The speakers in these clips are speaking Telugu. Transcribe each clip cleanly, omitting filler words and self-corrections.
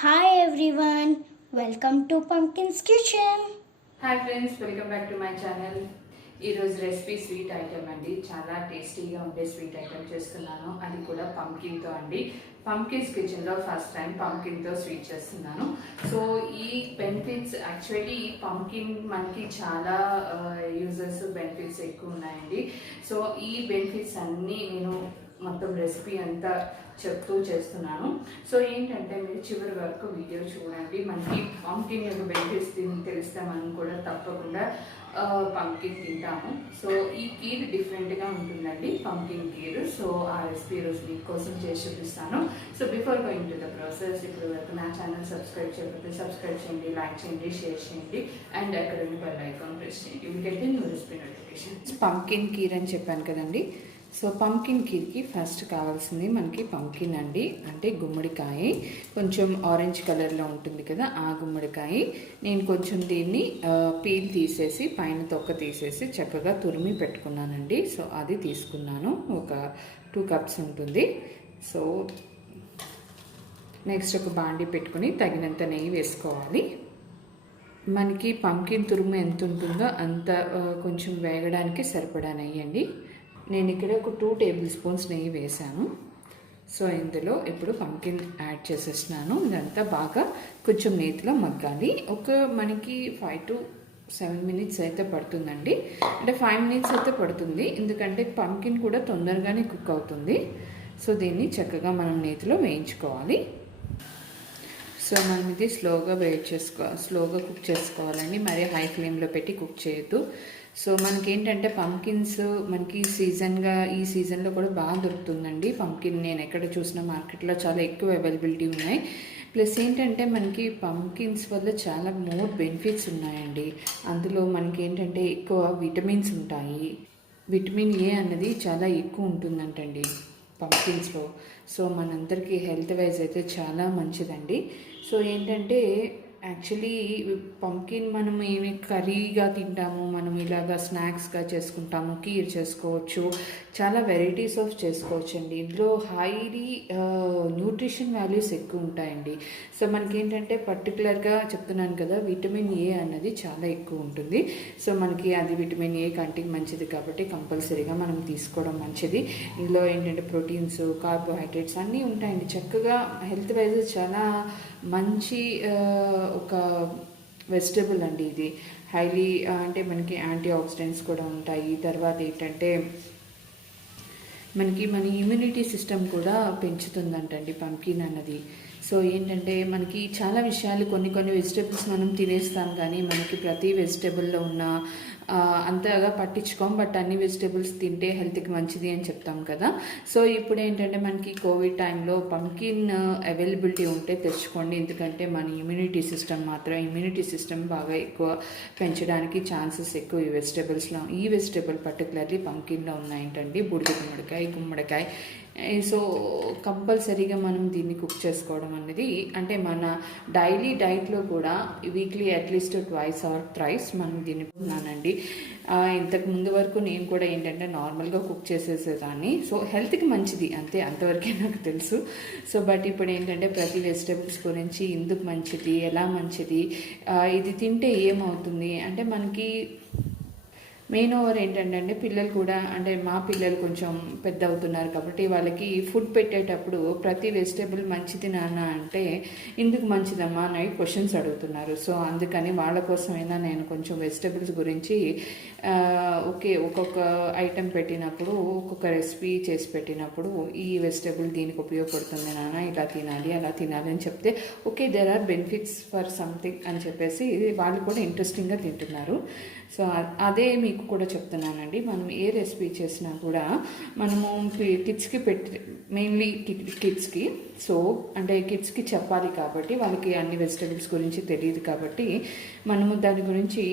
Hi everyone, welcome to Pumpkin's Kitchen. Hi friends, welcome back to my channel. ఈరోజు రెసిపీ స్వీట్ ఐటమ్ అండి. చాలా టేస్టీగా ఉండే స్వీట్ ఐటమ్ చేస్తున్నాను, అది కూడా పంకిన్తో అండి. పంకిన్స్ కిచెన్లో ఫస్ట్ టైం పంకిన్తో స్వీట్ చేస్తున్నాను. సో ఈ బెనిఫిట్స్ యాక్చువల్లీ పంకిన్ మనకి చాలా యూజెస్ బెనిఫిట్స్ ఎక్కువ ఉన్నాయండి. సో ఈ బెనిఫిట్స్ అన్నీ నేను మొత్తం రెసిపీ అంతా చెప్తూ చేస్తున్నాను. సో ఏంటంటే మీరు చివరి వరకు వీడియో చూడండి. మనకి పంకిన్ యొక్క బెనిఫిట్స్ తెలిస్తే మనం కూడా తప్పకుండా పంకిన్ తింటాము. సో ఈ కీర్ డిఫరెంట్గా ఉంటుందండి, పంకిన్ కీర్. సో ఆ రెసిపీ రోజు మీకోసం చేసి చూపిస్తాను. So before going to the process, ఇప్పుడు వరకు నా ఛానల్ సబ్స్క్రైబ్ చేయకపోతే సబ్స్క్రైబ్ చేయండి, లైక్ చేయండి, షేర్ చేయండి, అండ్ అక్కడ ఉన్న బెల్ ఐకాన్ ప్రెస్ చేయండి. ఎందుకంటే new recipe notification. Pumpkin kheer అని చెప్పాను కదండి. సో పంకిన్ కీర్కి ఫస్ట్ కావాల్సింది మనకి పంకిన్ అండి, అంటే గుమ్మడికాయ. కొంచెం ఆరెంజ్ కలర్లో ఉంటుంది కదా ఆ గుమ్మడికాయ. నేను కొంచెం దీన్ని పీల్ తీసేసి పైన తొక్క తీసేసి చక్కగా తురిమి పెట్టుకున్నానండి. సో అది తీసుకున్నాను, ఒక 2 కప్స్ ఉంటుంది. సో నెక్స్ట్ ఒక బాండి పెట్టుకుని తగినంత నెయ్యి వేసుకోవాలి. మనకి పంకిన్ తురుము ఎంత ఉంటుందో అంత కొంచెం వేగడానికి సరిపడా నెయ్యి అండి. నేను ఇక్కడ ఒక 2 టేబుల్ స్పూన్స్ నెయ్యి వేసాను. సో ఇందులో ఇప్పుడు పంకిన్ యాడ్ చేసేస్తున్నాను. ఇదంతా బాగా కొంచెం నేతిలో మగ్గాలి. మనకి 5 to 7 minutes అయితే పడుతుందండి. అంటే 5 minutes అయితే పడుతుంది, ఎందుకంటే పంకిన్ కూడా తొందరగానే కుక్ అవుతుంది. సో దీన్ని చక్కగా మనం నేతిలో వేయించుకోవాలి. సో మనం ఇది స్లోగా కుక్ చేసుకోవాలండి, మరి హై ఫ్లేమ్లో పెట్టి కుక్ చేయొద్దు. సో మనకి ఏంటంటే పంకిన్స్ మనకి ఈ సీజన్లో కూడా బాగా దొరుకుతుందండి పంకిన్. నేను ఎక్కడ చూసిన మార్కెట్లో చాలా ఎక్కువ అవైలబిలిటీ ఉన్నాయి. ప్లస్ ఏంటంటే మనకి పంకిన్స్ వల్ల చాలా మోర్ బెనిఫిట్స్ ఉన్నాయండి. అందులో మనకి ఏంటంటే ఎక్కువ విటమిన్స్ ఉంటాయి. విటమిన్ ఏ అన్నది చాలా ఎక్కువ ఉంటుందంటండి పంకిన్స్లో. సో మనందరికీ హెల్త్ వైజ్ అయితే చాలా మంచిదండి. సో ఏంటంటే యాక్చువల్లీ పంకిన్ మనం ఏమి కర్రీగా తింటాము, మనం ఇలాగా స్నాక్స్గా చేసుకుంటాము, కీర్ చేసుకోవచ్చు, చాలా వెరైటీస్ ఆఫ్ చేసుకోవచ్చు అండి. ఇందులో హైలీ న్యూట్రిషన్ వాల్యూస్ ఎక్కువ ఉంటాయండి. సో మనకేంటంటే పర్టికులర్గా చెప్తున్నాను కదా, విటమిన్ ఏ అన్నది చాలా ఎక్కువ ఉంటుంది. సో మనకి అది విటమిన్ ఏ కంటికి మంచిది కాబట్టి కంపల్సరీగా మనం తీసుకోవడం మంచిది. ఇందులో ఏంటంటే ప్రోటీన్స్, కార్బోహైడ్రేట్స్ అన్నీ ఉంటాయండి. చక్కగా హెల్త్ వైజ్ చాలా మంచి ఒక వెజిటబుల్ అండి ఇది. హైలీ అంటే మనకి యాంటీ ఆక్సిడెంట్స్ కూడా ఉంటాయి. తర్వాత ఏంటంటే మన ఇమ్యూనిటీ సిస్టమ్ కూడా పెంచుతుందంటండి పంకిన్ అన్నది. సో ఏంటంటే మనకి చాలా విషయాలు కొన్ని వెజిటబుల్స్ మనం తినేస్తాం, కానీ మనకి ప్రతి వెజిటబుల్లో ఉన్న అంతగా పట్టించుకోం. బట్ అన్ని వెజిటబుల్స్ తింటే హెల్త్కి మంచిది అని చెప్తాం కదా. సో ఇప్పుడు ఏంటంటే మనకి కోవిడ్ టైంలో పంకిన్ అవైలబిలిటీ ఉంటే తెచ్చుకోండి, ఎందుకంటే మన ఇమ్యూనిటీ సిస్టమ్ బాగా ఎక్కువ పెంచడానికి ఛాన్సెస్ ఎక్కువ ఈ వెజిటబుల్ పర్టికులర్లీ పంకిన్లో ఉన్నాయంటండి, బూడిద గుమ్మడికాయ. సో కంపల్సరీగా మనం దీన్ని కుక్ చేసుకోవడం అనేది, అంటే మన డైలీ డైట్లో కూడా వీక్లీ అట్లీస్ట్ 2 or 3 మనం దీన్ని ఉన్నానండి. ఇంతకు ముందు వరకు నేను కూడా ఏంటంటే నార్మల్గా కుక్ చేసేసేదాన్ని. సో హెల్త్కి మంచిది అంతే, అంతవరకే నాకు తెలుసు. సో బట్ ఇప్పుడు ఏంటంటే ప్రతి వెజిటబుల్స్ గురించి ఎందుకు మంచిది, ఎలా మంచిది, ఇది తింటే ఏమవుతుంది అంటే మనకి మెయిన్ ఓవర్ ఏంటంటే పిల్లలు కూడా, అంటే మా పిల్లలు కొంచెం పెద్ద అవుతున్నారు కాబట్టి వాళ్ళకి ఫుడ్ పెట్టేటప్పుడు ప్రతి వెజిటేబుల్ మంచిది నాన్న అంటే ఎందుకు మంచిదమ్మా అని క్వశ్చన్స్ అడుగుతున్నారు. సో అందుకని వాళ్ళ కోసమైనా నేను కొంచెం వెజిటేబుల్స్ గురించి ఒక్కొక్క ఐటెం పెట్టినప్పుడు, ఒక్కొక్క రెసిపీ చేసి పెట్టినప్పుడు ఈ వెజిటేబుల్ దీనికి ఉపయోగపడుతుంది నాన్న, ఇలా తినాలి అలా తినాలి అని చెప్తే okay there are benefits for something అని చెప్పేసి వాళ్ళు కూడా ఇంట్రెస్టింగ్గా తింటున్నారు. సో అదే మీకు కూడా చెప్తున్నానండి. మనం ఏ రెసిపీ చేసినా కూడా మనము కిడ్స్కి మెయిన్లీ కిడ్స్కి, సో అంటే కిడ్స్కి చెప్పాలి కాబట్టి వాళ్ళకి అన్ని వెజిటబుల్స్ గురించి తెలియదు కాబట్టి మనము దాని గురించి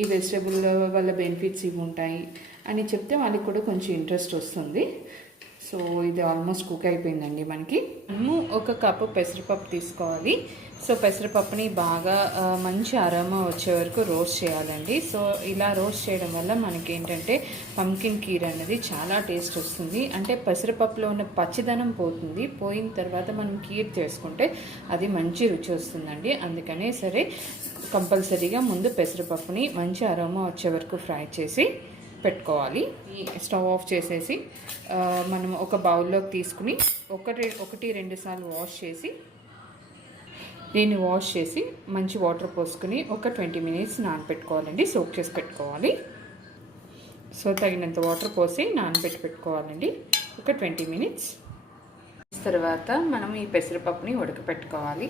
ఈ వెజిటబుల్ వల్ల బెనిఫిట్స్ ఇవి ఉంటాయి అని చెప్తే వాళ్ళకి కూడా కొంచెం ఇంట్రెస్ట్ వస్తుంది. సో ఇది ఆల్మోస్ట్ కుక్ అయిపోయిందండి. మనకి మనము ఒక కప్పు పెసరపప్పు తీసుకోవాలి. సో పెసరపప్పుని బాగా మంచి అరోమా వచ్చే వరకు రోస్ట్ చేయాలండి. సో ఇలా రోస్ట్ చేయడం వల్ల మనకి ఏంటంటే పంకిన్ కీర్ అనేది చాలా టేస్ట్ వస్తుంది. అంటే పెసరపప్పులో ఉన్న పచ్చిదనం పోతుంది. పోయిన తర్వాత మనం కీర్ చేసుకుంటే అది మంచి రుచి వస్తుందండి. అందుకనే సరే కంపల్సరీగా ముందు పెసరపప్పుని మంచి అరోమా వచ్చే వరకు ఫ్రై చేసి పెట్టుకోవాలి. స్టవ్ ఆఫ్ చేసేసి మనం ఒక బౌల్లోకి తీసుకుని ఒకటి రెండు సార్లు వాష్ చేసి దీన్ని వాష్ చేసి మంచి వాటర్ పోసుకుని ఒక 20 మినిట్స్ నానబెట్టుకోవాలండి. సోక్ చేసి పెట్టుకోవాలి. సో తగినంత వాటర్ పోసి నానబెట్టి పెట్టుకోవాలండి ఒక 20 మినిట్స్. తర్వాత మనం ఈ పెసరపప్పుని ఉడకపెట్టుకోవాలి.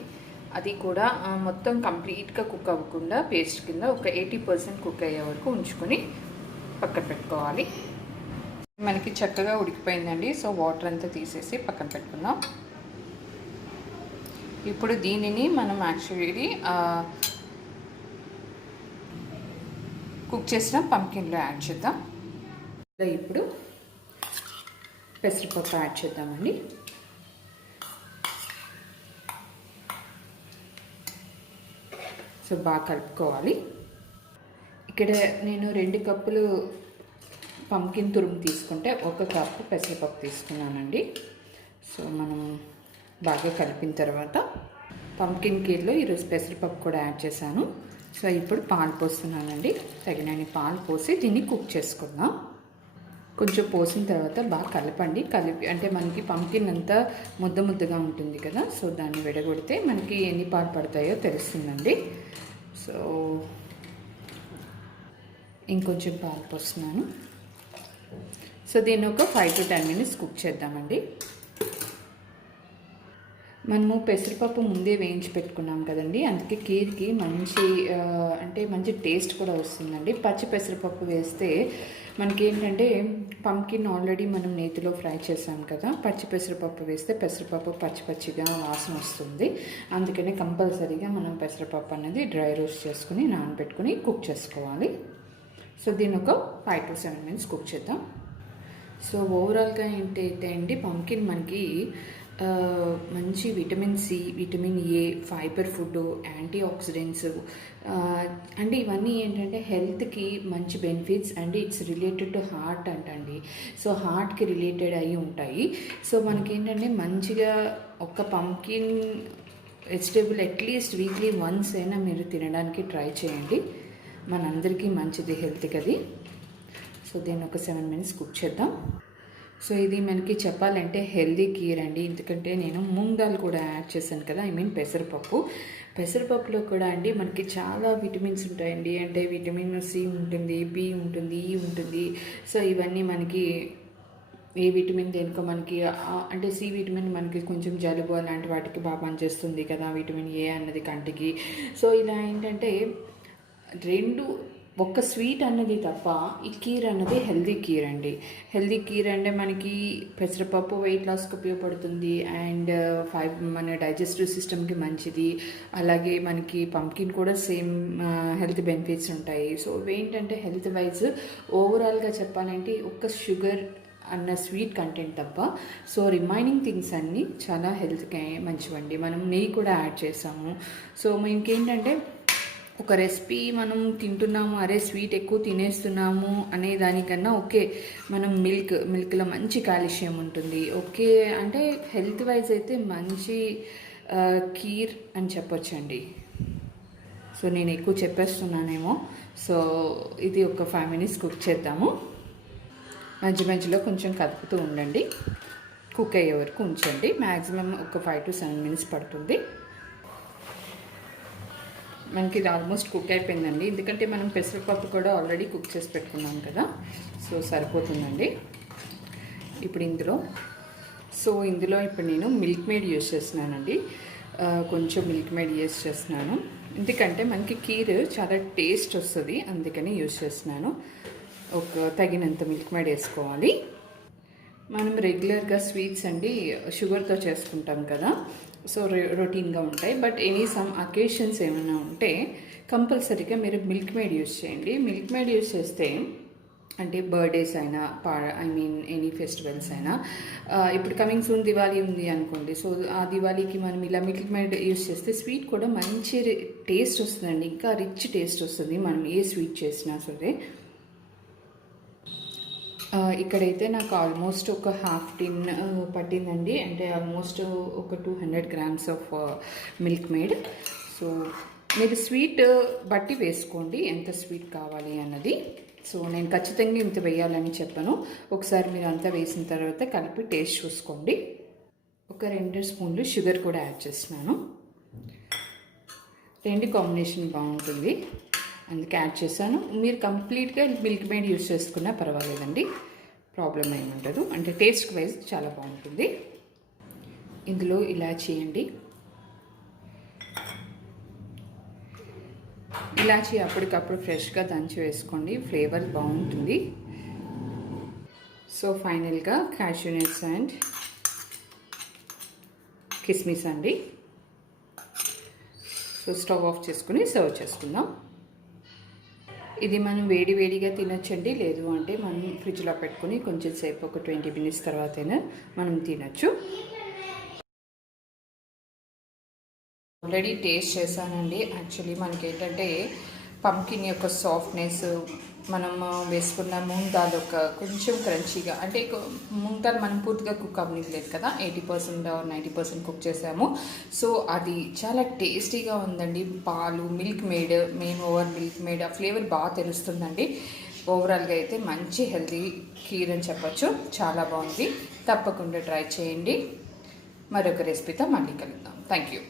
అది కూడా మొత్తం కంప్లీట్గా కుక్ అవ్వకుండా పేస్ట్ కింద ఒక 80% కుక్ అయ్యే వరకు ఉంచుకొని పక్కన పెట్టుకోవాలి. మనకి చక్కగా ఉడికిపోయిందండి. సో వాటర్ అంతా తీసేసి పక్కన పెట్టుకుందాం. ఇప్పుడు దీనిని మనం యాక్చువల్లీ కుక్ చేసిన పంకిన్లో యాడ్ చేద్దాం. ఇప్పుడు పెసరపప్పు యాడ్ చేద్దామండి. సో బాగా కలుపుకోవాలి. ఇక్కడ నేను 2 కప్పులు పంకిన్ తురుము తీసుకుంటే 1 కప్పు పెసరపప్పు తీసుకున్నానండి. సో మనం బాగా కలిపిన తర్వాత పంకిన్ కీర్లో ఈరోజు పెసరపప్పు కూడా యాడ్ చేశాను. సో ఇప్పుడు పాలు పోస్తున్నానండి. తగినన్ని పాలు పోసి దీన్ని కుక్ చేసుకుందాం. కొంచెం పోసిన తర్వాత బాగా కలపండి. కలిపి అంటే మనకి పంకిన్ అంతా ముద్దగా ఉంటుంది కదా. సో దాన్ని విడగొడితే మనకి ఎన్ని పాలు పడతాయో తెలుస్తుందండి. సో ఇంకొంచెం పాలు పోస్తున్నాను. సో దీన్ని ఒక 5 to 10 మినిట్స్ కుక్ చేద్దామండి. మనము పెసరపప్పు ముందే వేయించి పెట్టుకున్నాం కదండి. అందుకే కీర్కి మంచి టేస్ట్ కూడా వస్తుందండి. పచ్చి పెసరపప్పు వేస్తే మనకేంటంటే పంకిన్ ఆల్రెడీ మనం నేతిలో ఫ్రై చేసాం కదా. పచ్చి పెసరపప్పు వేస్తే పెసరపప్పు పచ్చిగా వాసన వస్తుంది. అందుకని కంపల్సరీగా మనం పెసరపప్పు అనేది డ్రై రోస్ట్ చేసుకుని నానబెట్టుకుని కుక్ చేసుకోవాలి. సో దీన్ని ఒక 5 to 7 మినిట్స్ కుక్ చేద్దాం. సో ఓవరాల్గా ఏంటైతే అండి పంకిన్ మనకి మంచి vitamin C, vitamin A, fibre food, antioxidants and ఇవన్నీ ఏంటంటే హెల్త్కి మంచి benefits and it's related to heart అంటండి. సో హార్ట్కి రిలేటెడ్ అయి ఉంటాయి. సో మనకేంటంటే మంచిగా ఒక pumpkin vegetable at least weekly once అయినా మీరు తినడానికి ట్రై చేయండి. మనందరికీ మంచిది హెల్త్కి అది. సో దీన్ని ఒక 7 మినిట్స్ కుక్ చేద్దాం. సో ఇది మనకి చెప్పాలంటే హెల్దీ కీర్ అండి. ఎందుకంటే నేను మూంగ్ దాల్ కూడా యాడ్ చేశాను కదా. పెసరపప్పులో కూడా అండి మనకి చాలా విటమిన్స్ ఉంటాయండి. అంటే విటమిన్ సి ఉంటుంది, బి ఉంటుంది, ఈ ఉంటుంది. సో ఇవన్నీ మనకి ఏ విటమిన్ దేనికో మనకి అంటే సి విటమిన్ మనకి కొంచెం జలుబు అలాంటి వాటికి బాగా పనిచేస్తుంది కదా. విటమిన్ ఏ అన్నది కంటికి. సో ఇలా ఏంటంటే ఒక్క స్వీట్ అన్నది తప్ప ఈ కీర్ అన్నది హెల్దీ కీర్ అండి. హెల్దీ కీర్ అంటే మనకి పెసరపప్పు వెయిట్ లాస్కి ఉపయోగపడుతుంది అండ్ మన డైజెస్టివ్ సిస్టమ్కి మంచిది. అలాగే మనకి పంకిన్ కూడా సేమ్ హెల్త్ బెనిఫిట్స్ ఉంటాయి. సో ఇవేంటంటే హెల్త్ వైజ్ ఓవరాల్గా చెప్పాలంటే ఒక్క షుగర్ అన్న స్వీట్ కంటెంట్ తప్ప సో రిమైనింగ్ థింగ్స్ అన్నీ చాలా హెల్త్కి మంచివండి. మనం నెయ్యి కూడా యాడ్ చేసాము. సో ఇంకేంటంటే ఒక రెసిపీ మనం తింటున్నాము, అరే స్వీట్ ఎక్కువ తినేస్తున్నాము అనే దానికన్నా ఓకే మనం మిల్క్లో మంచి కాల్షియం ఉంటుంది. ఓకే అంటే హెల్త్ వైజ్ అయితే మంచి కీర్ అని చెప్పొచ్చండి. సో నేను ఎక్కువ చెప్పేస్తున్నానేమో. సో ఇది ఒక 5 మినిట్స్ కుక్ చేద్దాము. మధ్యలో కొంచెం కలుపుతూ ఉండండి. కుక్ అయ్యే వరకు ఉంచండి. మ్యాక్సిమం ఒక 5 to 7 మినిట్స్ పడుతుంది. మనకి ఇది ఆల్మోస్ట్ కుక్ అయిపోయిందండి. ఎందుకంటే మనం పెసరపప్పు కూడా ఆల్రెడీ కుక్ చేసి పెట్టుకున్నాం కదా. సో సరిపోతుందండి. ఇప్పుడు ఇందులో ఇప్పుడు నేను మిల్క్ మేడ్ యూస్ చేస్తున్నానండి. కొంచెం మిల్క్ మేడ్ యూస్ చేస్తున్నాను. ఎందుకంటే మనకి కీర్ చాలా టేస్ట్ వస్తుంది. అందుకని యూస్ చేస్తున్నాను. ఒక తగినంత మిల్క్ మేడ్ వేసుకోవాలి. మనం రెగ్యులర్గా స్వీట్స్ అండి షుగర్తో చేసుకుంటాం కదా. సో రొటీన్గా ఉంటాయి. బట్ సమ్ అకేషన్స్ ఏమైనా ఉంటే కంపల్సరీగా మీరు మిల్క్ మేడ్ యూస్ చేయండి. మిల్క్ మేడ్ యూస్ చేస్తే అంటే బర్త్డేస్ అయినా ఎనీ ఫెస్టివల్స్ అయినా ఇప్పుడు కమింగ్ సూన్ దివాళీ ఉంది అనుకోండి. సో ఆ దివాళీకి మనం ఇలా మిల్క్ మేడ్ యూస్ చేస్తే స్వీట్ కూడా మంచి టేస్ట్ వస్తుందండి, ఇంకా రిచ్ టేస్ట్ వస్తుంది మనం ఏ స్వీట్ చేసినా సరే. ఇక్కడైతే నాకు ఆల్మోస్ట్ ఒక హాఫ్ టిన్ పట్టిందండి, అంటే ఆల్మోస్ట్ ఒక 200 grams of milk made. So మీరు స్వీట్ బట్టి వేసుకోండి ఎంత స్వీట్ కావాలి అన్నది. సో నేను ఖచ్చితంగా ఇంత వేయాలని చెప్పను, ఒకసారి మీరు అంతా వేసిన తర్వాత కలిపి టేస్ట్ చూసుకోండి. ఒక 2 స్పూన్లు షుగర్ కూడా యాడ్ చేస్తున్నాను, 2 కాంబినేషన్ బాగుంటుంది అందుకే యాడ్ చేశాను. మీరు కంప్లీట్గా మిల్క్ మేడ్ యూస్ చేసుకున్నా పర్వాలేదండి, ప్రాబ్లం ఏమి ఉండదు, అంటే టేస్ట్ వైజ్ చాలా బాగుంటుంది. ఇందులో ఇలాచీ అండి, ఇలాచీ అప్పటికప్పుడు ఫ్రెష్గా దంచి వేసుకోండి, ఫ్లేవర్ బాగుంటుంది. సో ఫైనల్గా క్యాష్యూ నట్స్ అండ్ కిస్మిస్ అండి. సో స్టవ్ ఆఫ్ చేసుకుని సర్వ్ చేసుకుందాం. ఇది మనం వేడిగా తినొచ్చండి, లేదు అంటే మనం ఫ్రిడ్జ్లో పెట్టుకుని కొంచెం సేపు ఒక 20 minutes తర్వాతైనా మనం తినచ్చు. ఆల్రెడీ టేస్ట్ చేశానండి. యాక్చువల్లీ మనకి ఏంటంటే పంకిన్ యొక్క సాఫ్ట్నెస్, మనం వేసుకున్న మూంగ్ దాల్ ఒక కొంచెం క్రంచీగా, అంటే మూంగ్ దాల్ మనం పూర్తిగా కుక్ అవ్వలేదు కదా, 80% or 90% కుక్ చేసాము. సో అది చాలా టేస్టీగా ఉందండి. పాలు, మిల్క్ మేడ్, మిల్క్ మేడ్ ఆ ఫ్లేవర్ బాగా తెలుస్తుందండి. ఓవరాల్గా అయితే మంచి హెల్తీ కీర్ అని చెప్పచ్చు, చాలా బాగుంది. తప్పకుండా ట్రై చేయండి. మరొక రెసిపీతో మళ్ళీ కలుద్దాం. Thank you.